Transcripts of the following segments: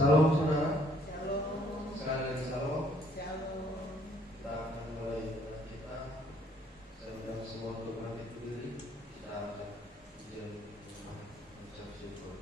Salam saudara. Shalom. Sekali lagi salam. Shalom. Kita akan mulai ibadah kita. Saya undang semua untuk bangkit berdiri. Kita akan izin mengucap syukur.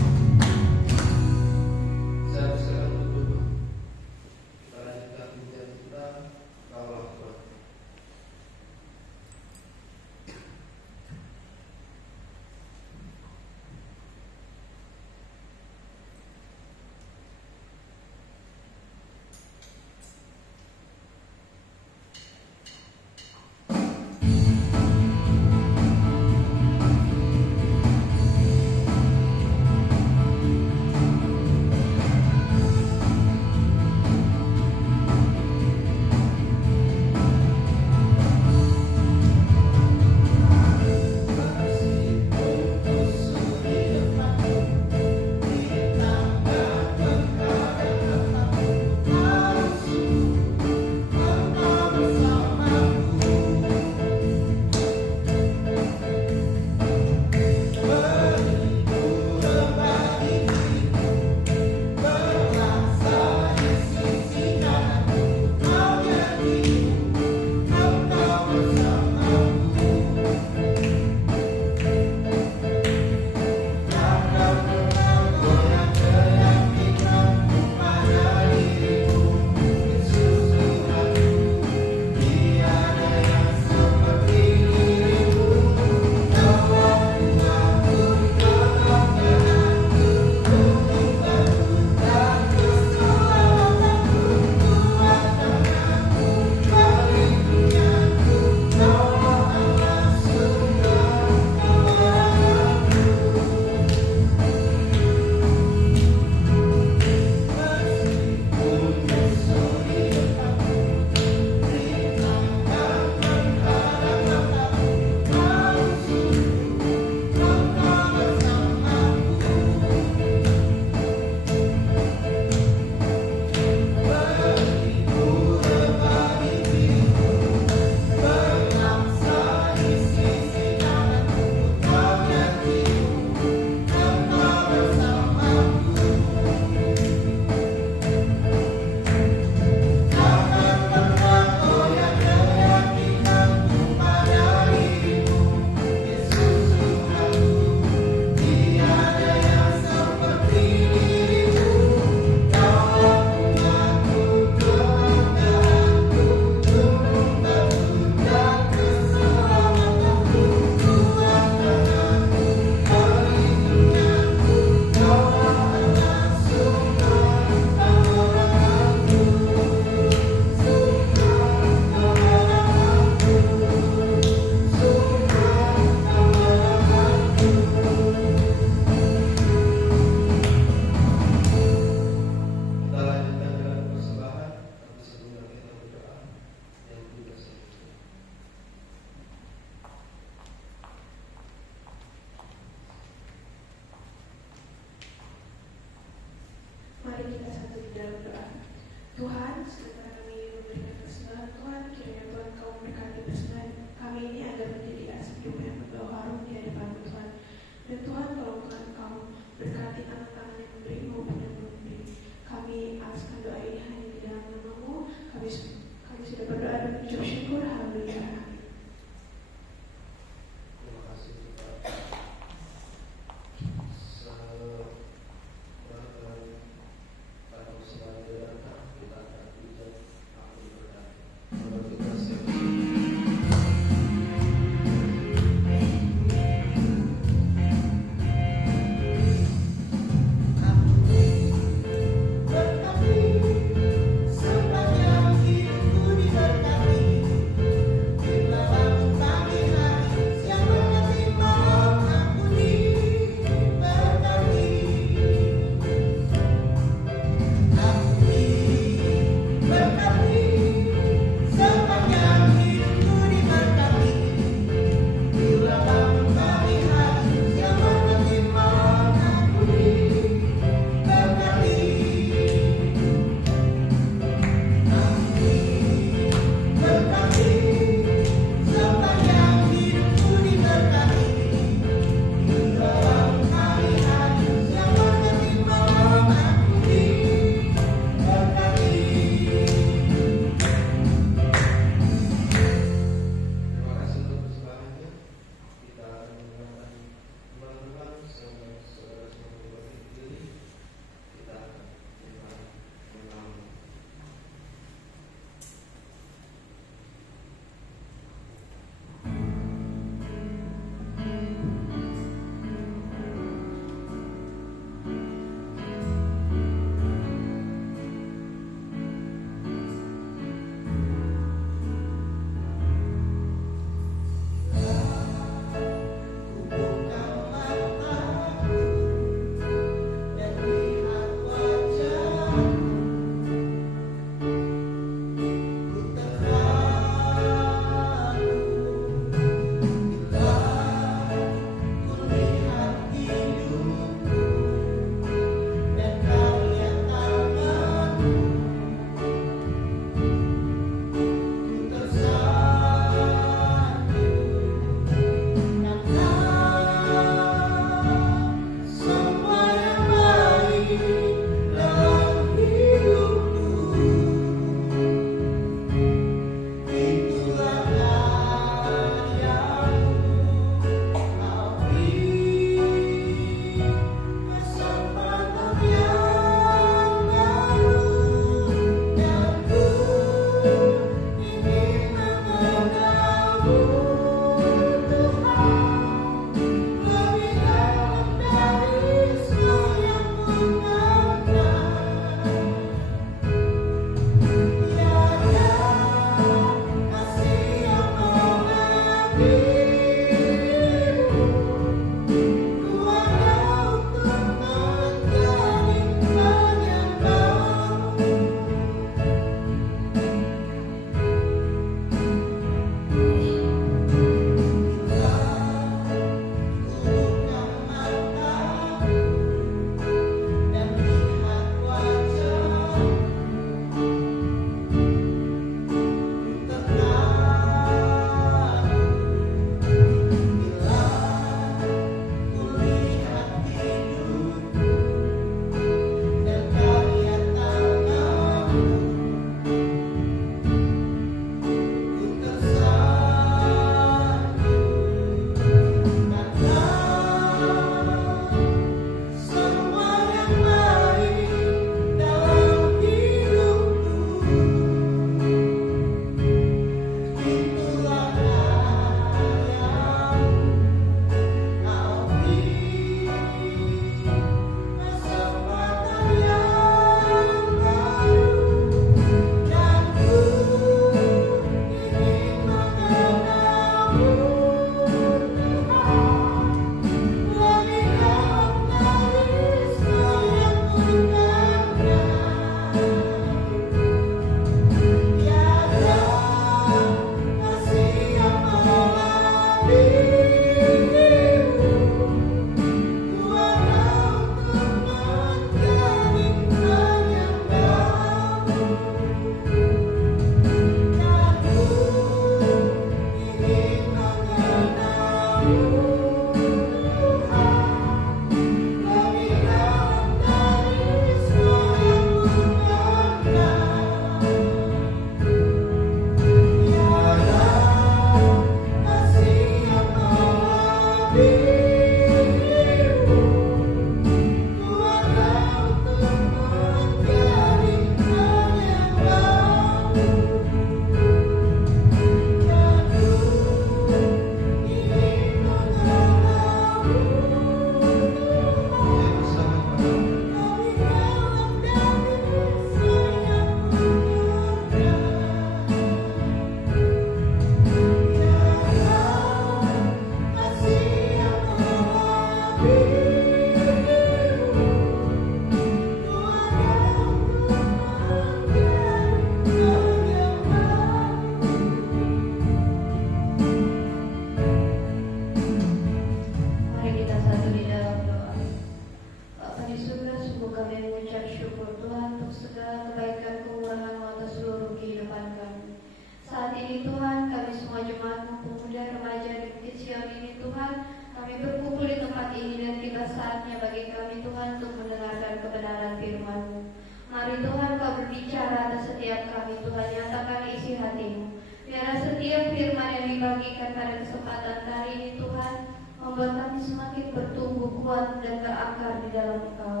kesempatan kali ini Tuhan, membuat kami semakin bertumbuh kuat dan berakar di dalam Engkau.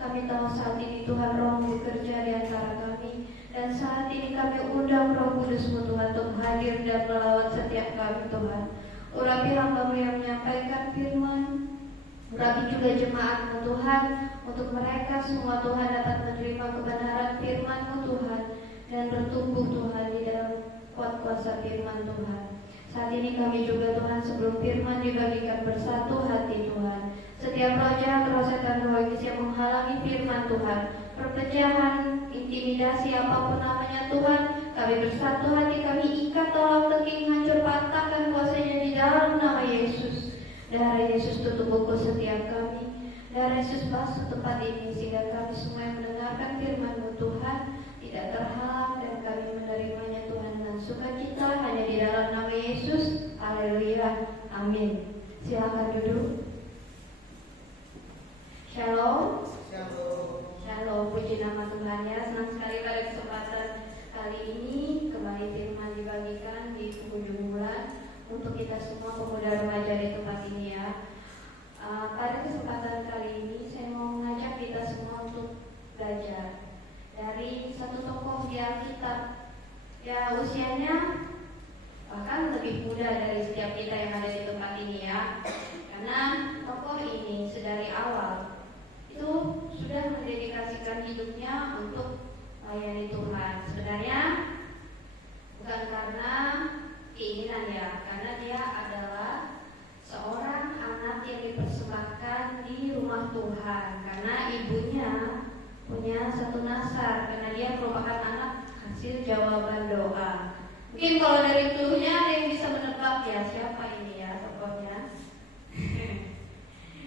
Kami tahu saat ini Tuhan Roh bekerja di antara kami, dan saat ini kami undang Roh Kudus-Mu Tuhan untuk hadir dan melawat setiap kami Tuhan. Urapi hamba-Mu yang menyampaikan firman, urapi juga jemaat-Mu Tuhan, untuk mereka semua Tuhan dapat menerima kebenaran firman-Mu Tuhan, dan bertumbuh Tuhan di dalam kuat kuasa firman Tuhan. Saat ini kami juga Tuhan, sebelum firman dibagikan, bersatu hati Tuhan. Setiap roh jahat, roh setan, roh iblis yang menghalangi firman Tuhan, perpecahan, intimidasi, apapun namanya Tuhan, kami bersatu hati, kami ikat, tolak, teking, hancur, patahkan kuasanya di dalam nama Yesus. Darah Yesus tutup buku setiap kami. Darah Yesus basuh tempat ini, sehingga kami semua yang mendengarkan firman-Mu Tuhan tidak terhalang, dan kami menerimanya Tuhan dengan sukacita hanya di dalam nama Yesus. Haleluya, amin. Silakan duduk. Shalom. Shalom, puji nama Tuhan ya. Senang sekali pada kesempatan kali ini kembali firman dibagikan di penghujung bulan untuk kita semua pemuda remaja di tempat ini ya. Pada kesempatan kali ini saya mau mengajak kita semua untuk belajar dari satu tokoh di Alkitab. Ya, usianya bahkan lebih muda dari setiap kita yang ada di tempat ini ya. Karena tokoh ini sedari awal itu sudah mendedikasikan hidupnya untuk melayani Tuhan. Sebenarnya bukan karena keinginan ya, karena dia adalah seorang anak yang dipersembahkan di rumah Tuhan karena ibunya punya satu nasar, karena dia merupakan anak hasil jawaban doa. Mungkin kalau dari clue-nya ada yang bisa menebak ya siapa ini ya tokohnya.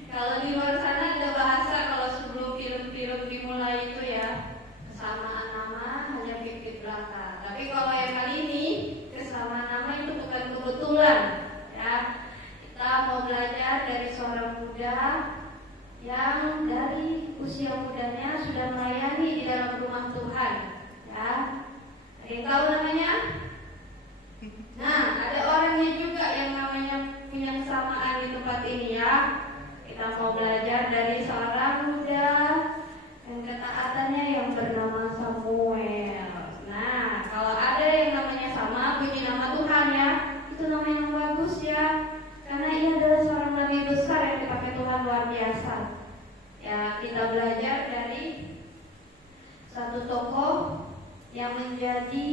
Kalau di luar sana ada bahasa kalau sebelum film-film dimulai itu ya, kesamaan nama hanya pipit belaka. Tapi kalau yang kali ini kesamaan nama itu bukan kebetulan ya. Kita mau belajar dari seorang muda yang dari usia mudanya sudah melayani di dalam rumah Tuhan ya. Ada yang tahu namanya? Nah, ada orangnya juga yang namanya punya kesamaan di tempat ini ya. Kita mau belajar dari seorang muda yang ketaatannya yang bernama Samuel. Nah, kalau ada yang namanya sama, puji nama Tuhan ya, itu nama yang bagus ya, karena ia adalah seorang nabi besar yang dipakai Tuhan luar biasa. Ya, kita belajar dari satu tokoh yang menjadi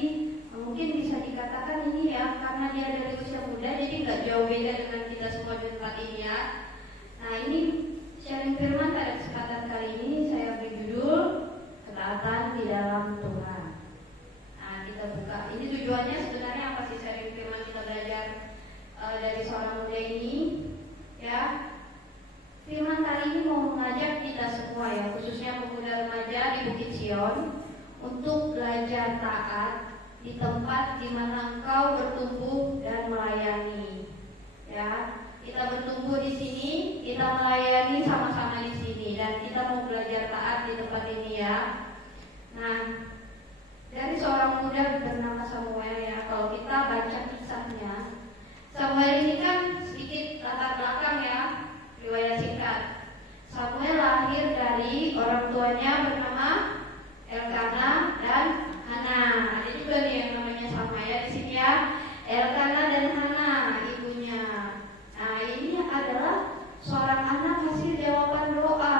mungkin bisa dikatakan ini ya, karena dia dari usia muda, jadi nggak jauh beda dengan kita semua di tempat ini ya. Nah, ini sharing firman pada kesempatan kali ini saya beri judul Ketaatan di dalam Tuhan. Nah, kita buka. Ini tujuannya sebenarnya apa sih sharing firman kita belajar dari seorang muda ini? Ya, firman kali ini mau mengajak kita semua ya, khususnya pemuda remaja di Bukit Sion, untuk belajar taat di tempat di mana engkau bertumbuh dan melayani. Ya. Kita bertumbuh di sini, kita melayani sama-sama di sini, dan kita mau belajar taat di tempat ini ya. Nah, dari seorang muda bernama Samuel ya, kalau kita baca kisahnya, Samuel ini kan sedikit latar belakang ya, riwayat singkat. Samuel lahir dari orang tuanya bernama Elkana dan Hana. Ada juga nih yang namanya sama ya di sini ya, Elkana dan Hana ibunya. Nah, ini adalah seorang anak hasil jawaban doa,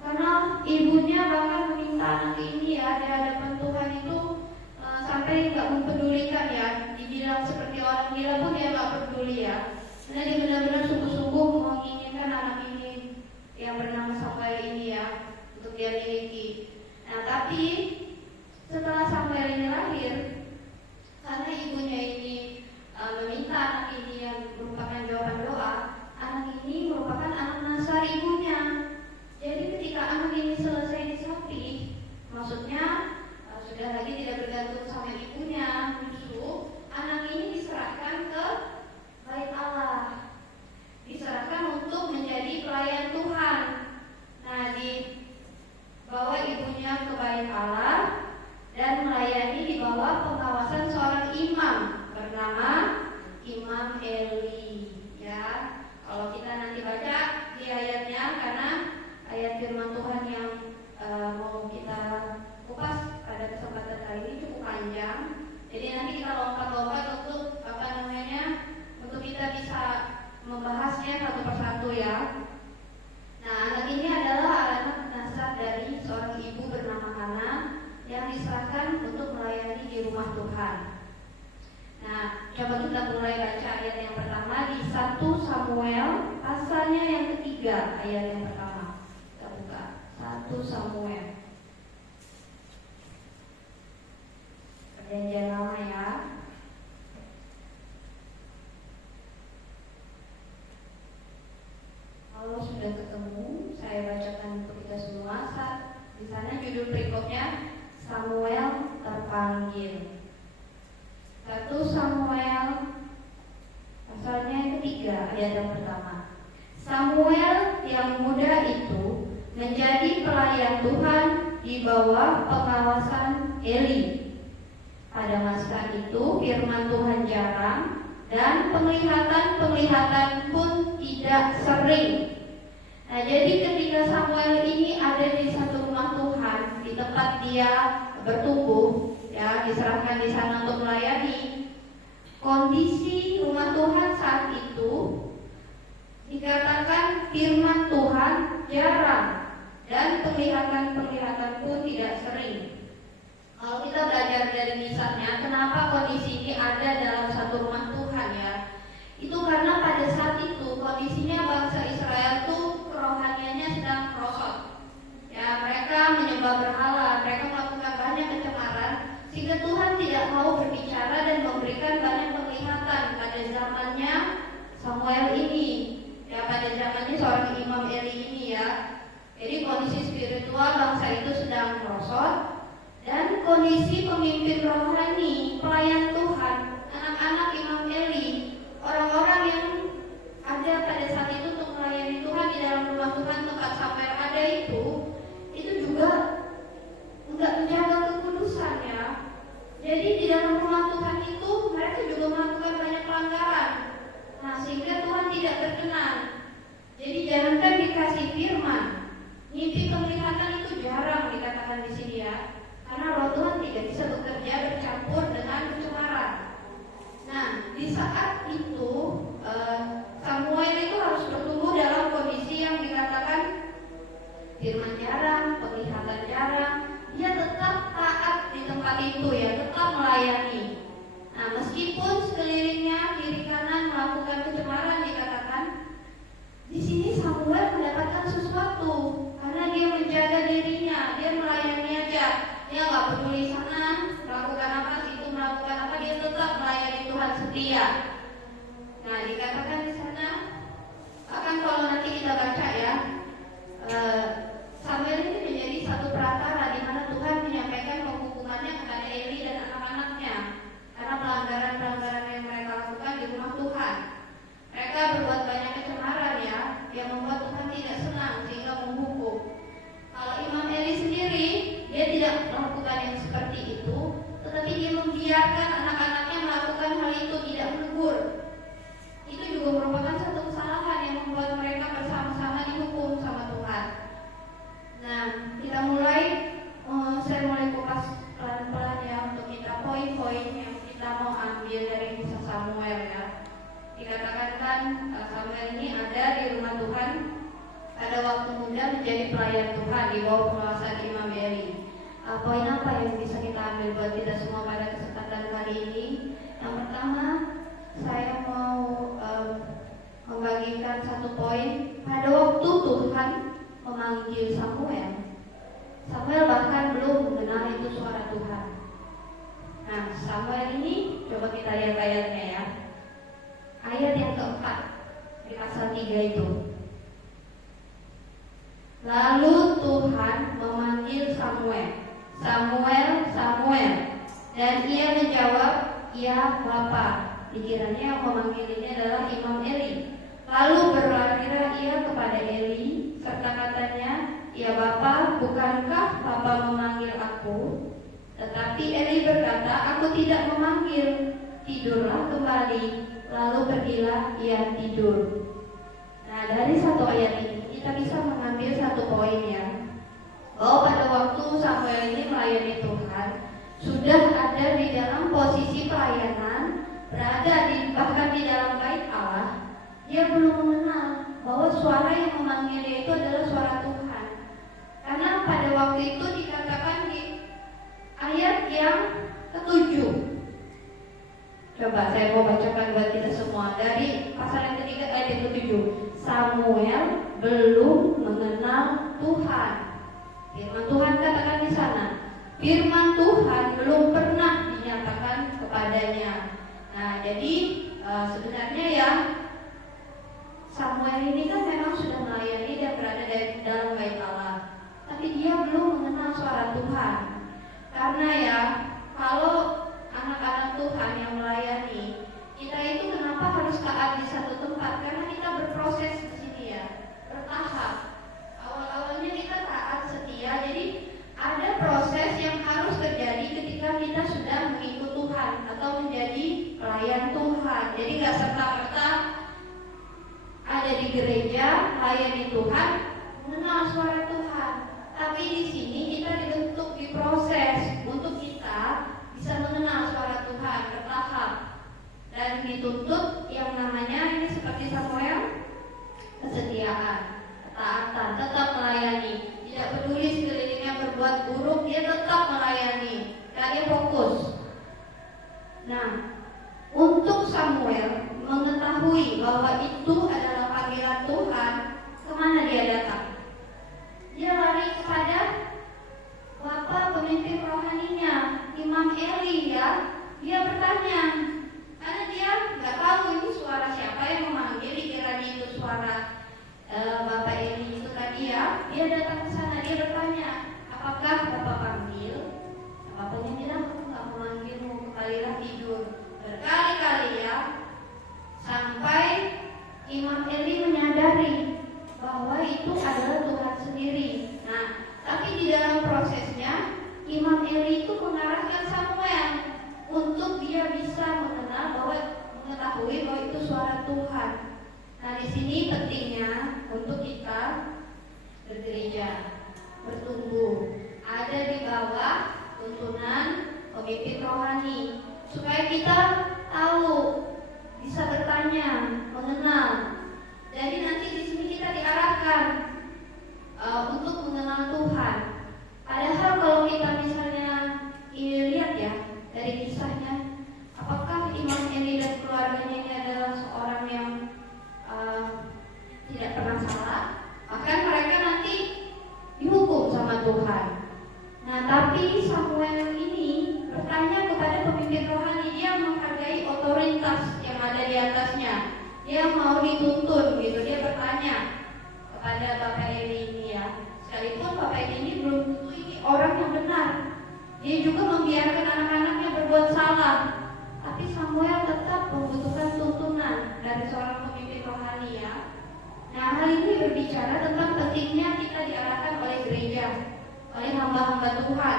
karena ibunya bahkan meminta anak ini ya di hadapan Tuhan itu sampai nggak mempedulikan ya, dibilang seperti orang gila pun dia nggak peduli ya, karena dia benar-benar sungguh-sungguh menginginkan anak ini yang bernama Samuel ini ya untuk dia miliki. Nah, tapi setelah Samuel ini lahir, karena ibunya ini meminta anak ini yang merupakan jawaban doa, anak ini merupakan anak nasar ibunya. Jadi ketika anak ini selesai disapih, maksudnya sudah lagi tidak bergantung sama ibunya, justru anak ini diserahkan ke bait Allah. 3 ayat yang pertama. Kita buka 1 Samuel. Perjanjian lama ya. Kalau sudah ketemu, saya bacakan untuk kita semua. Di sana judul berikutnya Samuel terpanggil. 1 Samuel pasalnya yang ketiga ayat yang pertama. Samuel yang muda itu menjadi pelayan Tuhan di bawah pengawasan Eli. Pada masa itu firman Tuhan jarang dan penglihatan pun tidak sering. Nah, jadi ketika Samuel ini ada di satu rumah Tuhan, di tempat dia bertumbuh, ya diserahkan di sana untuk melayani, kondisi rumah Tuhan saat itu dikatakan firman Tuhan jarang dan penglihatan pun tidak sering. Kalau kita belajar dari misalnya, kenapa kondisi ini ada dalam satu rumah Tuhan ya? Itu karena pada saat itu kondisinya bangsa Israel tuh kerohaniannya sedang merosot. Ya, mereka menyembah berhala, mereka melakukan banyak kecemaran, sehingga Tuhan tidak mau berbicara dan memberikan banyak penglihatan pada zamannya Samuel ini. Ya, pada zamannya seorang Imam Eli ini ya. Jadi kondisi spiritual bangsa itu sedang merosot. Dan kondisi pemimpin rohani, pelayan Tuhan, anak-anak Imam Eli, orang-orang yang ada pada saat itu untuk melayani Tuhan di dalam rumah Tuhan tempat Samuel ada itu juga enggak menjaga kekudusan ya. Jadi di dalam rumah Tuhan itu mereka juga melakukan banyak pelanggaran. Nah, sehingga Tuhan tidak berkenan. Jadi jangankan dikasih firman, mimpi penglihatan itu jarang dikatakan di sini ya. Karena roh Tuhan tidak bisa bekerja bercampur dengan kecemaran. Nah, di saat itu Samuel itu harus bertumbuh dalam kondisi yang dikatakan firman jarang, penglihatan jarang. Dia tetap taat di tempat itu ya, tetap melayani. Nah, meskipun sekelilingnya kiri kanan melakukan kecemaran dikatakan, di sini Samuel mendapatkan sesuatu karena dia menjaga dirinya, dia melayani aja. Dia nggak peduli sana melakukan apa, situ melakukan apa, dia tetap melayani Tuhan setia. Nah, dikatakan di sana, akan kalau nanti kita baca ya, Samuel ini menjadi satu perantara di mana Tuhan menyampaikan penghukumannya kepada Eli dan anak-anaknya karena pelanggaran-pelanggaran yang mereka lakukan di rumah Tuhan. Mereka berbuat banyak kecemaran ya, yang membuat Tuhan tidak senang sehingga menghukum. Kalau Imam Eli sendiri, dia tidak melakukan yang seperti itu, tetapi dia membiarkan anak-anaknya melakukan hal itu, tidak menegur. Itu juga merupakan satu kesalahan yang membuat mereka bersama-sama dihukum sama Tuhan. Nah, kita mulai, saya mulai kupas pelan-pelan ya untuk kita poin-poin yang kita mau ambil dari kisah Samuel ya. Dikatakan kan Samuel ini ada di rumah Tuhan pada waktu muda menjadi pelayan Tuhan di bawah pengawasan Imam Eli. Poin apa yang bisa kita ambil buat kita semua pada kesempatan kali ini? Yang pertama, saya mau membagikan satu poin. Pada waktu Tuhan memanggil Samuel, Samuel bahkan belum mengenal itu suara Tuhan. Nah, Samuel ini coba kita lihat ayatnya ya. Ayat yang keempat di pasal 3 itu. Lalu Tuhan memanggil Samuel, Samuel, Samuel, dan ia menjawab, ya Bapa. Dikiranya yang memanggil ini adalah Imam Eli. Lalu berlarilah ia kepada Eli, serta katanya, ya Bapa, bukankah Bapa memanggil aku? Tetapi Eli berkata, aku tidak memanggil. Tidurlah kembali. Lalu pergilah ia tidur. Nah, dari satu ayat ini kita bisa mengambil satu poin ya, bahwa pada waktu Samuel ini melayani Tuhan, sudah ada di dalam posisi pelayanan, berada bahkan di dalam bait Allah, dia belum mengenal bahwa suara yang memanggilnya itu adalah suara Tuhan. Karena pada waktu itu dikatakan di ayat yang ke-7. Coba saya mau bacakan buat kita semua dari pasal yang ketiga ayat yang ke-7. Samuel belum mengenal Tuhan. Firman Tuhan katakan di sana, firman Tuhan belum pernah dinyatakan kepadanya. Nah, jadi sebenarnya ya Samuel ini kan memang sudah melayani dan berada dalam bait Allah, tapi dia belum mengenal suara Tuhan. Karena ya kalau anak-anak Tuhan yang melayani, kita itu kenapa harus taat di satu tempat? Karena kita berproses di sini ya, bertahap. Awal-awalnya kita taat setia, jadi ada proses yang harus terjadi ketika kita sudah mengikut Tuhan atau menjadi pelayan Tuhan. Jadi nggak serta-merta ada di gereja, layani Tuhan, mengenal suara Tuhan. Tapi di sini kita dibentuk, diproses untuk kita bisa mengenal suara Tuhan bertahap dan dituntut yang namanya ini seperti Samuel, kesetiaan, ketaatan, tetap melayani, tidak peduli sekelilingnya berbuat buruk, dia tetap melayani, dan dia fokus. Nah, untuk Samuel mengetahui bahwa itu adalah panggilan Tuhan, kemana dia datang? Dia lari kepada bapak pemimpin rohaninya, Imam Eli ya. Dia bertanya, karena dia nggak tahu ini suara siapa yang memanggil, dikira itu suara bapak Eli itu tadi ya. Dia datang ke sana, dia bertanya, apakah bapak panggil? Bapaknya bilang, aku nggak memanggilmu, kembalilah tidur. Berkali-kali ya, sampai Imam Eli menyadari bahwa itu adalah Tuhan sendiri. Nah, tapi di dalam prosesnya Imam Eli itu mengarahkan Samuel untuk dia bisa mengetahui bahwa itu suara Tuhan. Nah, di sini pentingnya untuk kita bergereja, bertumbuh, ada di bawah tuntunan pemimpin rohani, supaya kita tahu, bisa bertanya, mengenal. Jadi nanti di sini kita diarahkan untuk mengenal Tuhan. Padahal kalau kita misalnya ini lihat ya dari kisahnya, apakah Imam Eli dan keluarganya ini adalah seorang yang tidak pernah salah? Bahkan mereka nanti dihukum sama Tuhan. Nah, tapi Samuel ini bertanya kepada pemimpin rohani, dia menghargai otoritas yang ada di atasnya. Dia mau dituntun gitu, dia bertanya kepada Bapak Eli ini ya. Sekalipun Bapak Eli ini belum tentu ini orang yang benar, dia juga membiarkan anak-anaknya berbuat salah. Tapi Samuel tetap membutuhkan tuntunan dari seorang pemimpin rohani ya. Nah, hal ini berbicara tentang pentingnya kita diarahkan oleh gereja, oleh hamba-hamba Tuhan.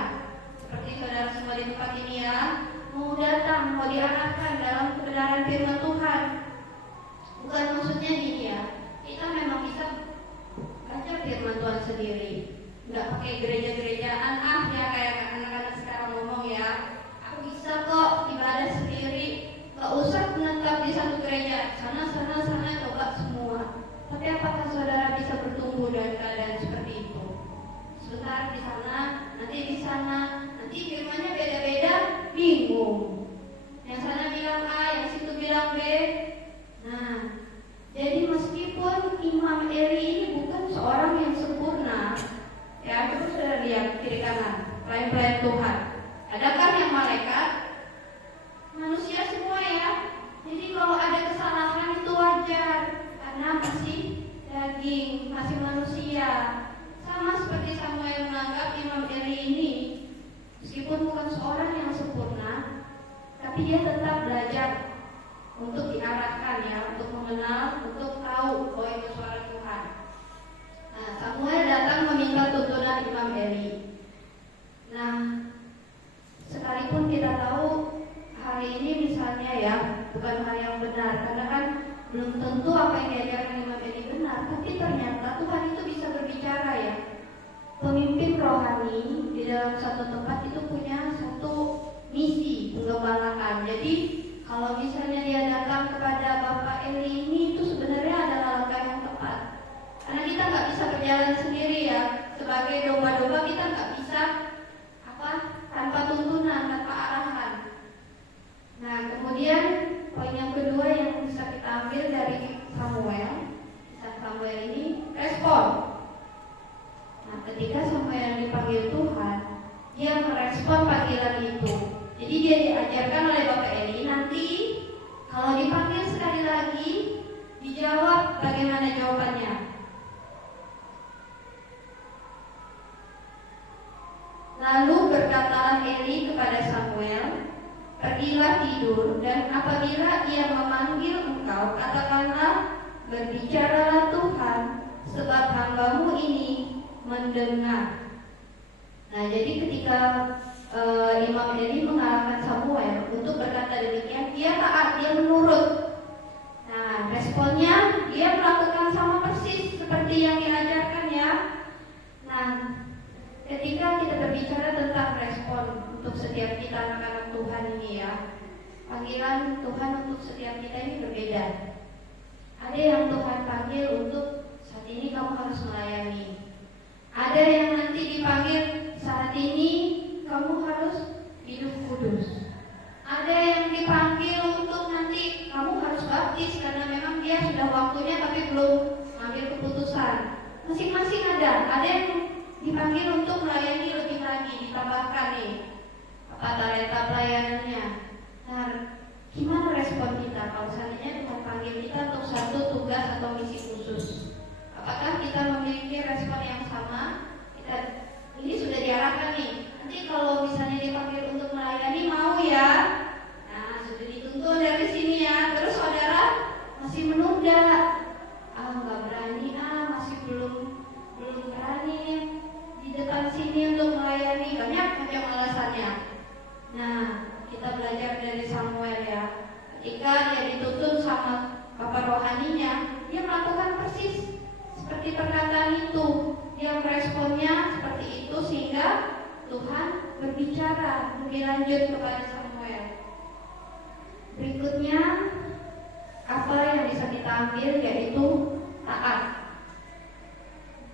Seperti saudara semua di tempat ini ya, mau datang, mau diarahkan dalam kebenaran firman Tuhan. Bukan maksudnya gini ya, kita memang bisa baca firman Tuhan sendiri, nggak pakai gereja-gerejaan ya kayak anak-anak sekarang ngomong ya. Aku bisa kok ibadah sendiri, nggak usah menetap di satu gereja, sana coba semua. Tapi apakah saudara bisa bertumbuh dalam keadaan seperti itu? Sebentar di sana, nanti di sana, nanti firmannya beda-beda, bingung. Yang sana bilang A, yang situ bilang B. Nah, jadi meskipun Imam Eli ini bukan seorang yang sempurna, ya terus sudah lihat kiri kanan, pelayan-pelayan Tuhan. Adakah yang malaikat? Manusia semua ya. Jadi kalau ada kesalahan itu wajar, karena masih daging, masih manusia. Sama seperti Samuel menganggap Imam Eli ini, meskipun bukan seorang yang sempurna, tapi dia tetap belajar untuk diarahkan ya, untuk mengenal, untuk tahu bahwa itu suara Tuhan. Nah, Samuel datang meminta tuntunan Imam Eli. Nah, sekalipun kita tahu hari ini misalnya ya, bukan hal yang benar, karena kan belum tentu apa yang diajarkan Imam Eli benar, tapi ternyata Tuhan itu bisa berbicara ya. Pemimpin rohani di dalam satu tempat itu punya satu misi penggembalakan. Jadi kalau misalnya dia datang kepada Bapak Eli ini, itu sebenarnya adalah langkah yang tepat. Karena kita nggak bisa berjalan sendiri ya. Sebagai domba-domba kita nggak bisa tanpa tuntunan, tanpa arahan. Nah, kemudian poin yang kedua yang bisa kita ambil dari Samuel, kisah Samuel ini, merespon. Nah, ketika Samuel dipanggil Tuhan, dia merespon panggilan itu. Jadi dia diajarkan oleh Bapak Eli, nanti kalau dipanggil sekali lagi, dijawab bagaimana jawabannya. Lalu berkatalah Eli kepada Samuel, pergilah tidur, dan apabila ia memanggil engkau, katakanlah, berbicaralah Tuhan, sebab hambamu ini mendengar. Nah, jadi ketika Imam Eli mengalahkan Samuel untuk berkata demikian, dia taat, dia menurut. Nah, responnya dia melakukan sama persis seperti yang diajarkan ya. Nah, ketika kita berbicara tentang respon untuk setiap kita anak-anak Tuhan ini ya, panggilan Tuhan untuk setiap kita ini berbeda. Ada yang Tuhan panggil untuk saat ini kamu harus melayani. Ada yang nanti dipanggil saat ini kamu harus hidup kudus. Ada yang dipanggil untuk nanti kamu harus baptis karena memang dia sudah waktunya tapi belum mengambil keputusan. Masing-masing ada. Ada yang dipanggil untuk melayani lebih lagi, ditambahkan nih apa talenta pelayanannya. Nah, gimana respon kita kalau seandainya Tuhan panggil kita untuk satu tugas atau misi khusus? Apakah kita memiliki respon yang sama? Ini sudah diarahkan nih. Nanti kalau misalnya dipanggil untuk melayani mau ya? Nah, sudah dituntun dari sini ya. Terus saudara masih menunda. Nggak berani, masih belum berani di depan sini untuk melayani. Banyak macam alasannya. Nah, kita belajar dari Samuel ya. Ketika dia dituntun sama bapak rohaninya, dia melakukan persis seperti perkataan itu. Dia meresponnya seperti itu sehingga Tuhan berbicara lebih lanjut kepada Samuel. Berikutnya apa yang bisa kita ambil yaitu taat.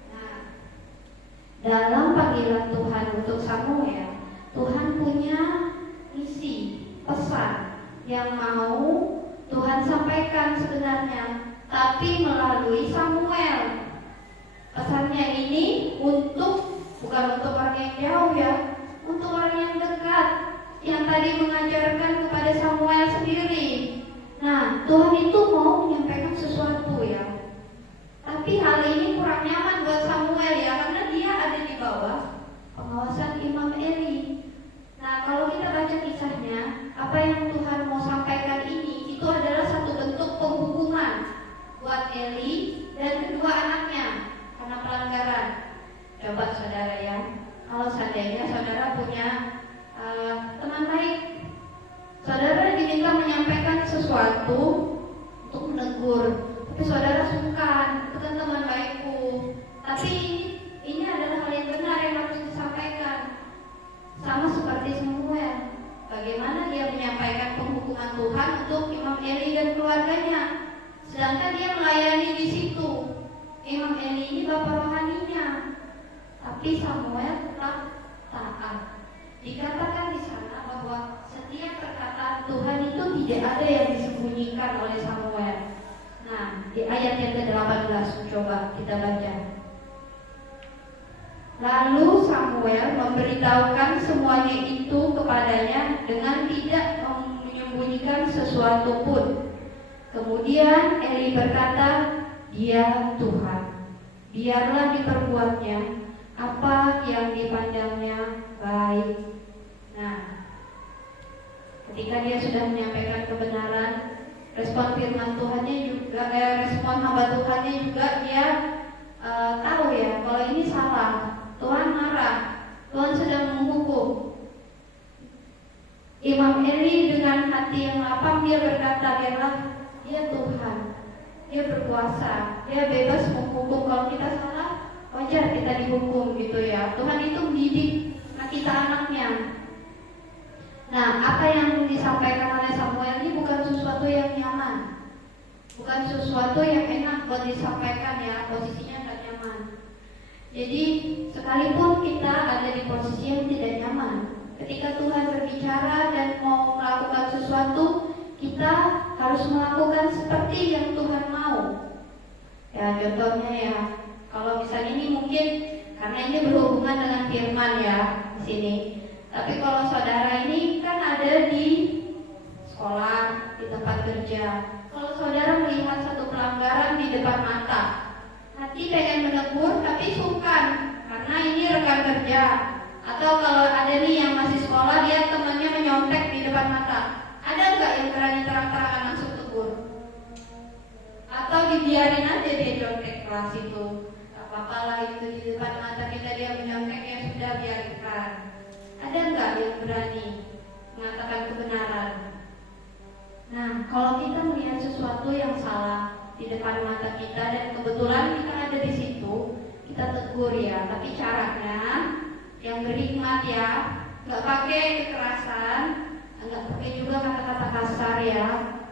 Nah, dalam panggilan Tuhan untuk Samuel, Tuhan punya misi, pesan yang mau Tuhan sampaikan sebenarnya, tapi melalui Samuel. Pesannya ini bukan untuk orang yang jauh ya, untuk orang yang dekat, yang tadi mengajarkan kepada Samuel sendiri. Nah, Tuhan itu mau menyampaikan sesuatu ya, tapi hal ini kurang nyaman buat Samuel ya, karena dia ada di bawah pengawasan Imam Eli. Nah, kalau kita baca kisahnya, apa yang Tuhan mau sampaikan ini, itu adalah satu bentuk penghukuman buat Eli dan kedua anaknya karena pelanggaran. Coba saudara ya, kalau seandainya saudara punya teman baik, saudara diminta menyampaikan sesuatu untuk menegur, tapi saudara sungkan, itu kan teman baikku, tapi ini adalah hal yang benar yang harus disampaikan. Sama seperti Samuel, bagaimana dia menyampaikan penghukuman Tuhan untuk Imam Eli dan keluarganya, sedangkan dia melayani di situ. Imam Eli ini bapak rohaninya, tapi Samuel tetap taat. Dikatakan di sana bahwa setiap perkataan Tuhan itu tidak ada yang disembunyikan oleh Samuel. Nah, di ayat yang ke-18 coba kita baca. Lalu Samuel memberitahukan semuanya itu kepadanya dengan tidak menyembunyikan sesuatu pun. Kemudian Eli berkata, "Dia Tuhan, biarlah diperbuatnya apa yang dipandangnya baik." Nah, ketika dia sudah menyampaikan kebenaran, respon firman Tuhannya juga, respon hamba Tuhannya juga dia tahu ya kalau ini salah. Tuhan marah, Tuhan sedang menghukum. Imam Eli dengan hati yang lapang dia berkata, biarlah dia Tuhan, dia berkuasa, dia bebas menghukum. Kalau kita salah, wajar kita dihukum gitu ya. Tuhan itu mendidik kita anaknya. Nah, apa yang disampaikan oleh Samuel ini bukan sesuatu yang nyaman, bukan sesuatu yang enak buat disampaikan ya, posisinya nggak nyaman. Jadi sekalipun kita ada di posisi yang tidak nyaman, ketika Tuhan berbicara dan mau melakukan sesuatu, kita harus melakukan seperti yang Tuhan mau. Ya, contohnya ya, kalau firman ya di sini. Tapi kalau saudara ini kan ada di sekolah, di tempat kerja. Kalau saudara melihat satu pelanggaran di depan mata, hati pengen menegur tapi sungkan karena ini rekan kerja. Atau kalau ada nih yang masih sekolah, dia temannya menyontek di depan mata, ada nggak yang berani terang-terangan langsung tegur? Atau dibiarin aja dia nyontek kelas itu, gak apa-apa lah, itu di depan mata kita dia menyontek, ya sudah biarkan. Ada nggak yang berani mengatakan kebenaran? Nah, kalau kita melihat sesuatu yang salah di depan mata kita dan kebetulan kita ada di situ, kita tegur ya, tapi caranya yang berhikmat ya, nggak pakai kekerasan, nggak pakai juga kata-kata kasar ya,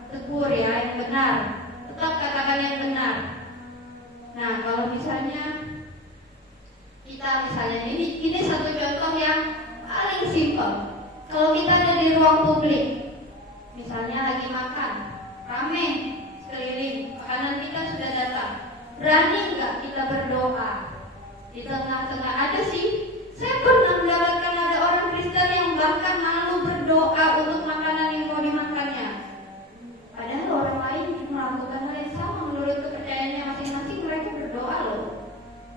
tegur ya yang benar, tetap katakan yang benar. Nah, kalau misalnya kita ini satu contoh yang paling simpel. Kalau kita ada di ruang publik, misalnya lagi makan, rame sekeliling, makanan kita sudah datang, berani nggak kita berdoa di tengah-tengah? Ada sih, saya pernah mendapatkan ada orang Kristen yang bahkan malu berdoa untuk makanan yang mau dimakannya. Padahal orang lain melakukan hal yang sama menurut kepercayaannya masing-masing, mereka berdoa loh.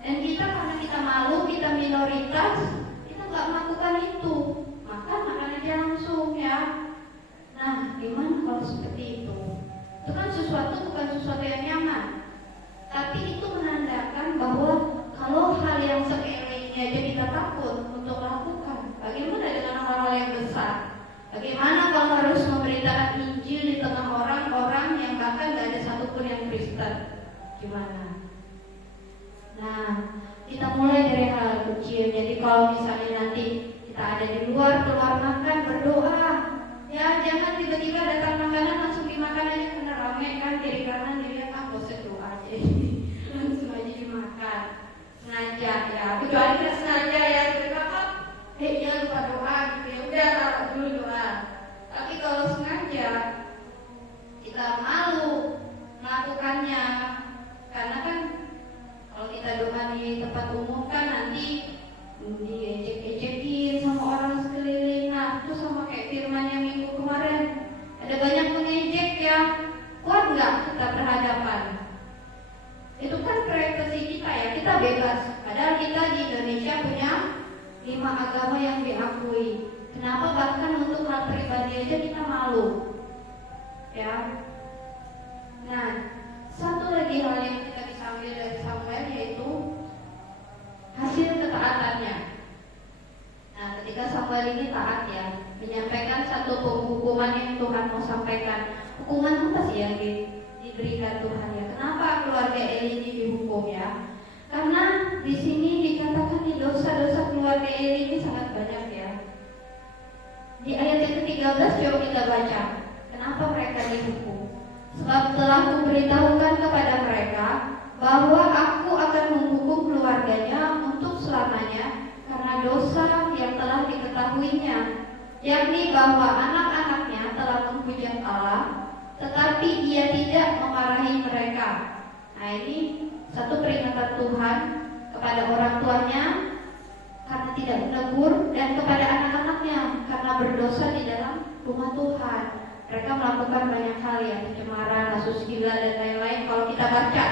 Dan kita karena kita malu, kita minoritas, kita nggak melakukan itu, maka makan aja langsung ya. Nah, gimana kalau seperti itu? Itu kan bukan sesuatu yang nyaman, tapi itu menandakan bahwa kalau hal yang sepele ini aja kita takut untuk lakukan, bagaimana dengan hal-hal yang besar? Bagaimana kalau harus memberitakan Injil di tengah orang-orang yang bahkan gak ada satupun yang Kristen? Gimana? Nah, kita mulai dari hal kecil. Jadi kalau misalnya nanti kita ada di luar, keluar makan, berdoa. Ya, jangan tiba-tiba datang makanan langsung dimakan aja karena rame kan, kiri kanan dilihat, bosan doa aja, langsung aja dimakan. Sengaja ya, kecuali kita sengaja ya, jangan lupa doa gitu ya, udah taruh dulu doa. Tapi kalau sengaja kita malu melakukannya, karena kan kalau kita doa di tempat umum kan nanti diejek-ejekin sama orang sekeliling. Nah, itu sama kayak firman yang minggu kemarin, ada banyak mengejek ya, kuat nggak kita berhadapan? Itu kan privasi kita ya, kita bebas. Padahal kita di Indonesia punya 5 agama yang diakui. Kenapa bahkan untuk hal pribadi aja kita malu? Ya. Nah, satu lagi hal yang kita bisa ambil dari Samuel yaitu hasil ketaatannya. Nah, ketika Samuel ini taat ya, menyampaikan satu penghukuman yang Tuhan mau sampaikan. Hukuman apa sih yang diberikan Tuhan ya? Kenapa keluarga Eli ini dihukum ya? Karena di sini dikatakan di dosa-dosa keluarga Eli ini sangat banyak ya. Di ayat yang ke-13 coba kita baca. Kenapa mereka dihukum? Sebab telah kuberitahukan kepada mereka bahwa aku akan menghukum keluarganya untuk selamanya karena dosa yang telah diketahuinya, yakni bahwa anak-anaknya telah menghujat Allah, tetapi ia tidak memarahi mereka. Nah, ini satu peringatan Tuhan kepada orang tuanya karena tidak menegur, dan kepada anak-anaknya karena berdosa di dalam rumah Tuhan. Mereka melakukan banyak hal ya, pencemaran, asusila dan lain-lain. Kalau kita baca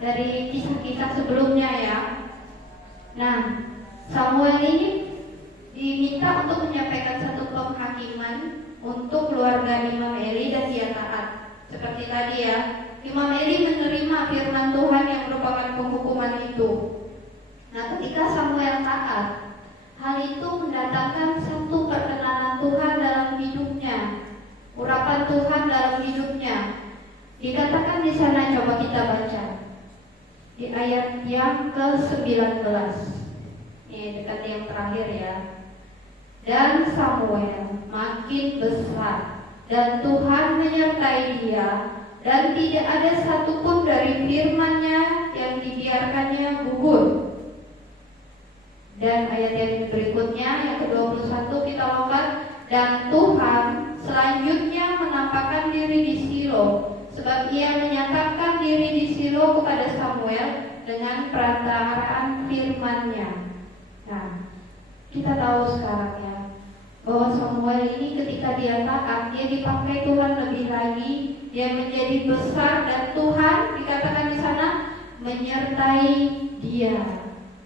dari kisah-kisah sebelumnya ya. Nah, Samuel ini diminta untuk menyampaikan satu penghakiman untuk keluarga Imam Eli dan dia taat. Seperti tadi ya, Imam Eli menerima firman Tuhan yang merupakan penghukuman itu. Nah, ketika Samuel taat, hal itu mendatangkan satu perkenanan Tuhan dalam hidupnya, urapan Tuhan dalam hidupnya. Dikatakan di sana, coba kita baca di ayat yang ke-19. Ini dekat yang terakhir ya. Dan Samuel makin besar, dan Tuhan menyertai dia, dan tidak ada satupun dari firman-Nya yang dibiarkannya gugur. Dan ayat yang berikutnya, yang ke-21 kita lompat. Dan Tuhan selanjutnya menampakkan diri di Silo, sebab ia menyatakan diri di Silo kepada Samuel dengan perantaraan firman-Nya. Nah, kita tahu sekarang ya, bahwa Samuel ini ketika dia taat, dia dipakai Tuhan lebih lagi, dia menjadi besar dan Tuhan dikatakan di sana menyertai dia.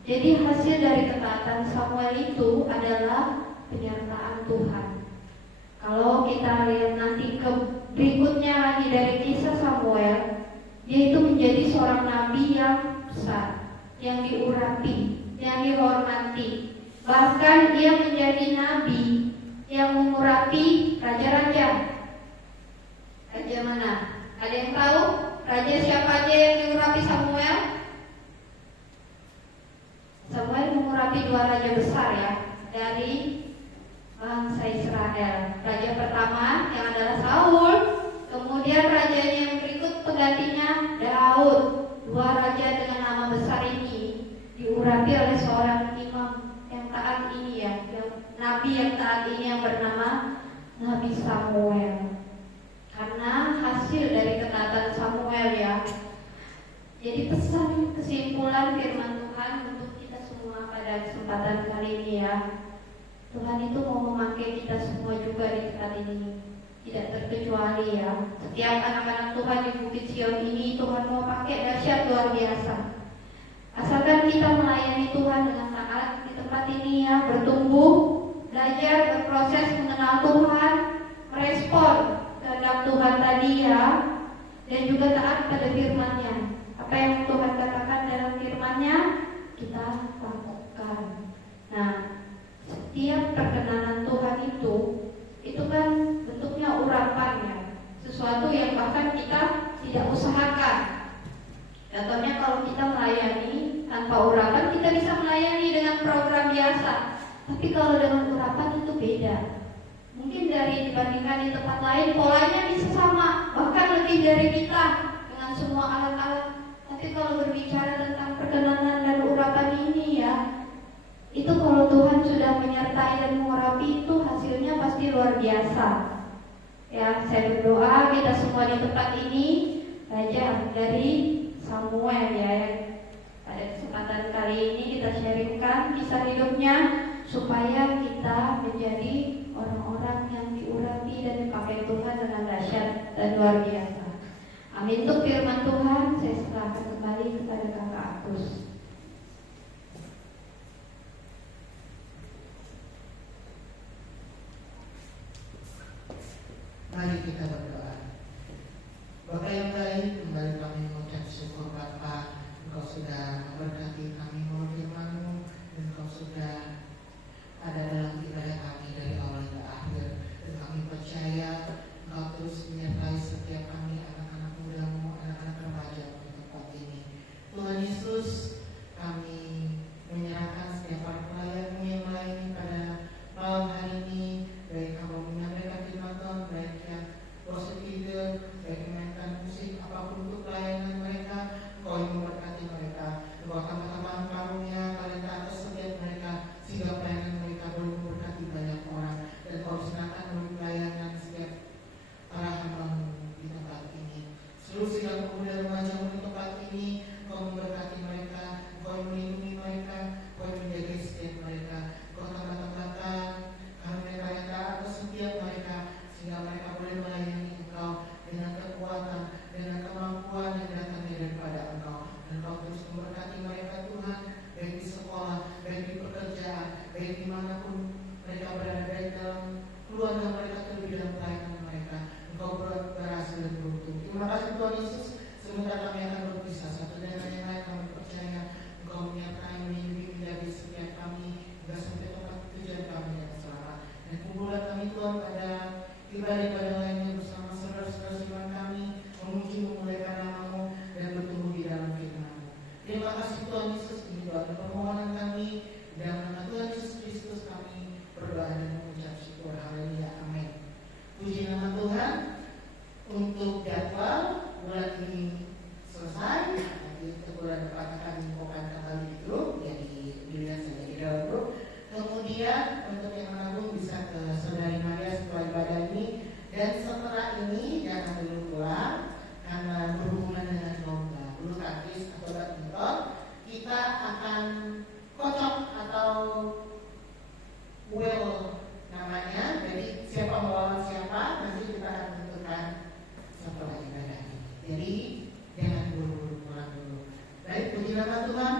Jadi hasil dari ketaatan Samuel itu adalah penyertaan Tuhan. Kalau kita lihat nanti ke berikutnya lagi dari kisah Samuel, dia itu menjadi seorang nabi yang besar, yang diurapi, yang dihormati. Bahkan dia menjadi nabi yang mengurapi raja-raja. Raja mana? Ada yang tahu? Raja siapa aja yang diurapi Samuel? Samuel mengurapi 2 raja besar ya, dari bangsa Israel. Raja pertama yang adalah Saul, kemudian rajanya yang berikut penggantinya Daud. 2 raja dengan nama besar ini diurapi oleh seorang imam yang taat ini ya, yang nabi yang taat ini yang bernama Nabi Samuel. Karena hasil dari ketaatan Samuel ya. Jadi pesan kesimpulan firman Tuhan untuk kita semua pada kesempatan kali ini ya, Tuhan itu mau memakai kita semua juga di tempat ini, tidak terkecuali ya. Setiap anak-anak Tuhan di Bukit Sion ini Tuhan mau pakai dahsyat luar biasa. Asalkan kita melayani Tuhan dengan taat di tempat ini ya, bertumbuh, belajar, berproses mengenal Tuhan, merespon kehendak Tuhan tadi ya, dan juga taat pada firman-Nya. Apa yang Tuhan katakan dalam firman-Nya kita lakukan. Nah, setiap perkenanan Tuhan itu kan bentuknya urapan ya, sesuatu yang bahkan kita tidak usahakan. Contohnya kalau kita melayani tanpa urapan, kita bisa melayani dengan program biasa. Tapi kalau dengan urapan itu beda. Mungkin dari dibandingkan di tempat lain polanya bisa sama, bahkan lebih dari kita dengan semua alat-alat. Tapi kalau berbicara tentang perkenanan dan urapan ini ya, itu kalau Tuhan sudah menyertai dan mengurapi itu hasilnya pasti luar biasa. Ya, saya berdoa kita semua di tempat ini belajar dari Samuel ya, yang pada kesempatan kali ini kita sharingkan kisah hidupnya supaya kita menjadi orang-orang yang diurapi dan dipakai Tuhan dengan dahsyat dan luar biasa. Amin. Untuk firman Tuhan saya serahkan kembali kepada Kakak Agus. Mari kita berdoa. Bapa yang baik, kembali kami mengucap syukur Bapa, Engkau sudah memberkati kami melalui firman-Mu, dan Engkau sudah ada dalam ibadah kami dari awal hingga akhir. Dan kami percaya Engkau terus menyertai setiap kami, anak-anak muda-Mu, anak-anak remaja di tempat ini. Tuhan Yesus, kami menyerahkan setiap para pelayan-Mu yang melayani pada malam hari ini, baik kamu menyampaikan firman Tuhan, baik yang worship leader, baik memainkan musik, apapun untuk pelayanan mereka, Engkau yang memberkati mereka. Engkau tambah-tambah karunia talenta atas setiap mereka, sehingga pelayanan mereka boleh memberkati banyak orang. Dan Engkau senangkan melalui pelayanan setiap para hamba-Mu di tempat ini. Seluruh sidang pemuda remaja-Mu di tempat ini, Engkau memberkati mereka, Engkau melindungi mereka, Engkau menjaga setiap mereka. Engkau tambah-tambahkan karunia talenta atas setiap mereka, sehingga mereka boleh melayani Engkau dengan kekuatan, dengan kemampuan yang datangnya daripada Engkau. Dan Engkau terus memberkati mereka Tuhan, baik di sekolah, baik di pekerjaan, baik dimanapun mereka berada, baik dalam keluarga mereka, terlebih dalam pelayanan mereka. Engkau berhasil dan beruntung. Terima kasih Tuhan Yesus. Sebentar kami akan berpisah, satu dengan yang lain kami percaya Engkau menyertai, melindungi, menjaga setiap kami hingga sampai tempat tujuan kami yang selamat. Dan kumpulan kami Tuhan pada ibadah-ibadah lainnya bersama saudara-saudara seiman kami, memuji memuliakan nama-Mu dan bertumbuh di dalam firman-Mu. Terima kasih Tuhan Yesus, ini doa dan permohonan kami, dalam nama Tuhan Yesus Kristus kami berdoa dan mengucap syukur. Haleluya, amin. Puji nama Tuhan. Untuk jadwal bulan ini selesai. Nanti bulan depan akan diinfokan kembali di grup, ya dilihat saja di dalam grup. Kemudian untuk yang menabung bisa ke Saudari Maria setelah ibadah ini, dan setelah ini jangan dulu pulang karena berhubungan dengan lomba bulu tangkis atau badminton. Kita akan kocok atau karena Tuhan